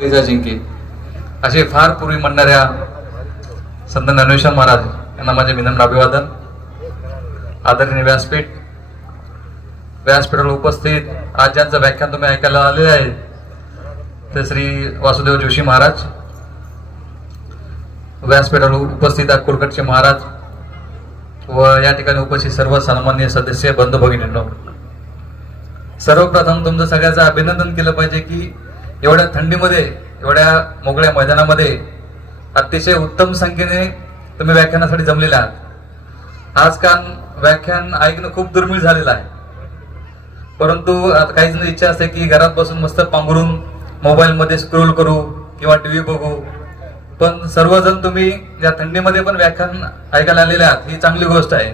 पैसा जिंके. असे फार पूर्वी म्हणणाऱ्या संत ज्ञानेश्वर महाराज यांना माझे विनम्र अभिवादन. आदरणीय व्यासपीठ. व्यासपीठावर उपस्थित आज ज्यांचं व्याख्यान तुम्ही ऐकायला आलेले आहे ते श्री वासुदेव जोशी महाराज. व्यासपीठावर उपस्थित अक्कलकोटचे महाराज व या ठिकाणी उपस्थित सर्व सन्मान्य सदस्य बंधू भगिनींनो. सर्वप्रथम तुमचं सगळ्याचं अभिनंदन केलं पाहिजे की एवढ्या थंडीमध्ये एवढ्या मोकळ्या मैदानामध्ये अतिशय उत्तम संख्येने तुम्ही व्याख्यानासाठी जमलेले आहात. आजकाल व्याख्यान ऐकणं खूप दुर्मिळ झालेलं आहे. परंतु आता काही जण इच्छा असते की घरात बसून मस्त पांघरून मोबाईलमध्ये स्क्रोल करू किंवा टीव्ही बघू. पण सर्वजण तुम्ही या थंडीमध्ये पण व्याख्यान ऐकायला आलेले आहात ही चांगली गोष्ट आहे.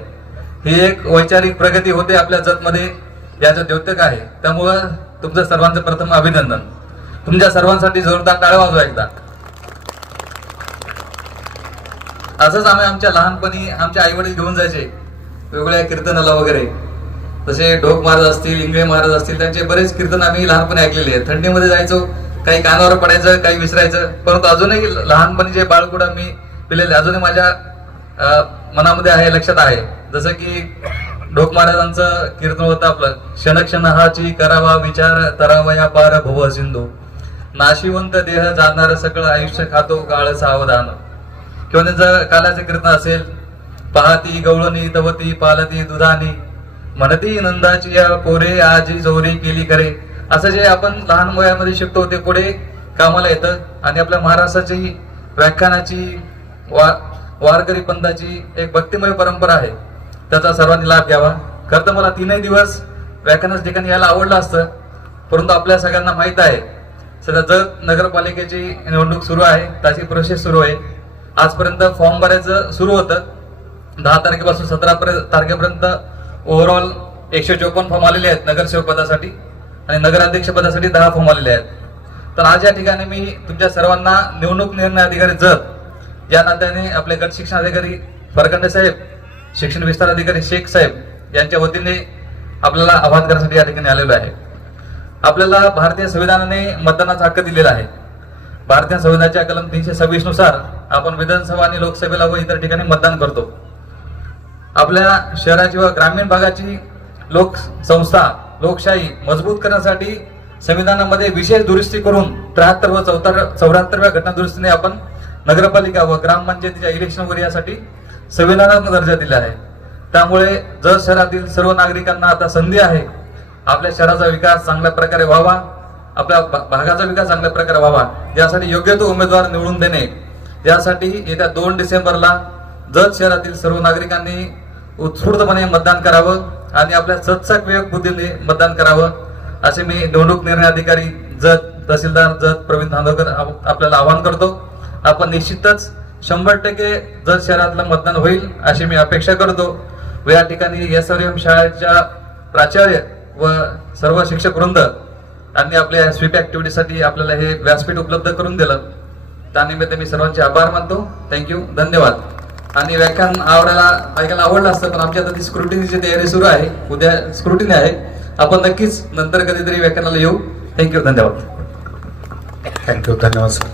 ही एक वैचारिक प्रगती होते आपल्या जतमध्ये याचं द्योतक आहे. त्यामुळं तुमचं सर्वांचं प्रथम अभिनंदन. तुमच्या सर्वांसाठी जोरदार टाळ वाजवा एकदा. असंच आम्ही आमच्या लहानपणी आमचे आई वडील घेऊन जायचे. वेगवेगळ्या कीर्तनाला वगैरे. तसे ढोक महाराज असतील इंगळे महाराज असतील त्यांचे बरेच कीर्तन आम्ही लहानपणी ऐकलेले आहेत. थंडीमध्ये जायचो काही कानावर पडायचं काही विसरायचं. परंतु अजूनही लहानपणी जे बाळकुड मी पिलेले अजूनही माझ्या मनामध्ये आहे लक्षात आहे. जसं की ढोक महाराजांचं कीर्तन होतं आपलं. क्षण क्षण हाची करावा विचार तरावया पार भव सिंधू नाशिवंत देह जाणार सगळं आयुष्य खातो काळ सावधान. किंवा त्यांचं कालाचे कीर्तन असेल पाहती गवळणी तवती पालती दुधानी. म्हणती नंदाची या पोरे आजी जोरी केली करे. असं जे आपण लहान वयामध्ये शिकतो ते पुढे कामाला येतं. आणि आपल्या महाराष्ट्राची व्याख्यानाची वा वारकरी पंथाची एक भक्तिमय परंपरा आहे. त्याचा सर्वांनी लाभ घ्यावा. खरं तर मला तीनही दिवस व्याख्यानाच्या ठिकाणी यायला आवडलं असतं परंतु आपल्या सगळ्यांना माहीत आहे सध्या जत नगरपालिकेची निवडणूक सुरू आहे त्याची प्रोसेस सुरू आहे. आजपर्यंत फॉर्म भरायचं सुरू होतं. दहा तारखेपासून सतरा तारखेपर्यंत ओव्हरऑल एकशे चोपन्न फॉर्म आलेले आहेत नगरसेवक पदासाठी आणि नगराध्यक्ष पदासाठी दहा फॉर्म आलेले आहेत. तर आज या ठिकाणी मी तुमच्या सर्वांना निवडणूक निर्णय अधिकारी जत या नात्याने आपले गट शिक्षण अधिकारी फरकंडे साहेब शिक्षण विस्तार अधिकारी शेख साहेब यांच्या वतीने आपल्याला आवाहन करण्यासाठी या ठिकाणी आलेलो आहे. आपल्याला भारतीय संविधानाने मतदानाचा हक्क दिलेला आहे. भारतीय संविधानाच्या कलम तीनशे सव्वीसनुसार आपण विधानसभा आणि लोकसभेला व इतर ठिकाणी मतदान करतो. आपल्या शहराची व ग्रामीण भागाची लोकसंस्था लोकशाही मजबूत करण्यासाठी संविधानामध्ये विशेष दुरुस्ती करून त्र्याहत्तर व चौथ्या चौऱ्याहत्तरव्या घटना दुरुस्तीने आपण नगरपालिका व ग्रामपंचायतीच्या इलेक्शन वगैरे यासाठी संविधानात्मक दर्जा दिला आहे. त्यामुळे जर शहरातील सर्व नागरिकांना आता संधी आहे आपल्या शहराचा विकास चांगल्या प्रकारे व्हावा आपल्या भा- भागाचा विकास चांगल्या प्रकारे व्हावा यासाठी योग्य तो उमेदवार निवडून देणे. यासाठी येत्या दोन डिसेंबरला जत शहरातील सर्व नागरिकांनी उत्स्फूर्तपणे मतदान करावं आणि आपल्या सत्साक विवेक बुद्धीने मतदान करावं असे मी निवडणूक निर्णय अधिकारी जत तहसीलदार जत प्रवीण धांदोकर आपल्याला आवाहन करतो. आपण निश्चितच शंभर टक्के जत शहरातलं मतदान होईल अशी मी अपेक्षा करतो. व या ठिकाणी एस आर एम शाळेच्या प्राचार्य व सर्व शिक्षक वृंद यांनी आपल्या स्वीप ऍक्टिव्हिटीसाठी आपल्याला हे व्यासपीठ उपलब्ध करून दिलं. त्यानिमित्त मी सर्वांचे आभार मानतो. थँक्यू धन्यवाद. आणि व्याख्यान आवडायला ऐकायला आवडलं असतं पण आमची आता ती स्क्रुटिनीची तयारी सुरू आहे. उद्या स्क्रुटिनी आहे. आपण नक्कीच नंतर कधीतरी व्याख्यानाला येऊ. थँक्यू धन्यवाद. थँक्यू धन्यवाद सर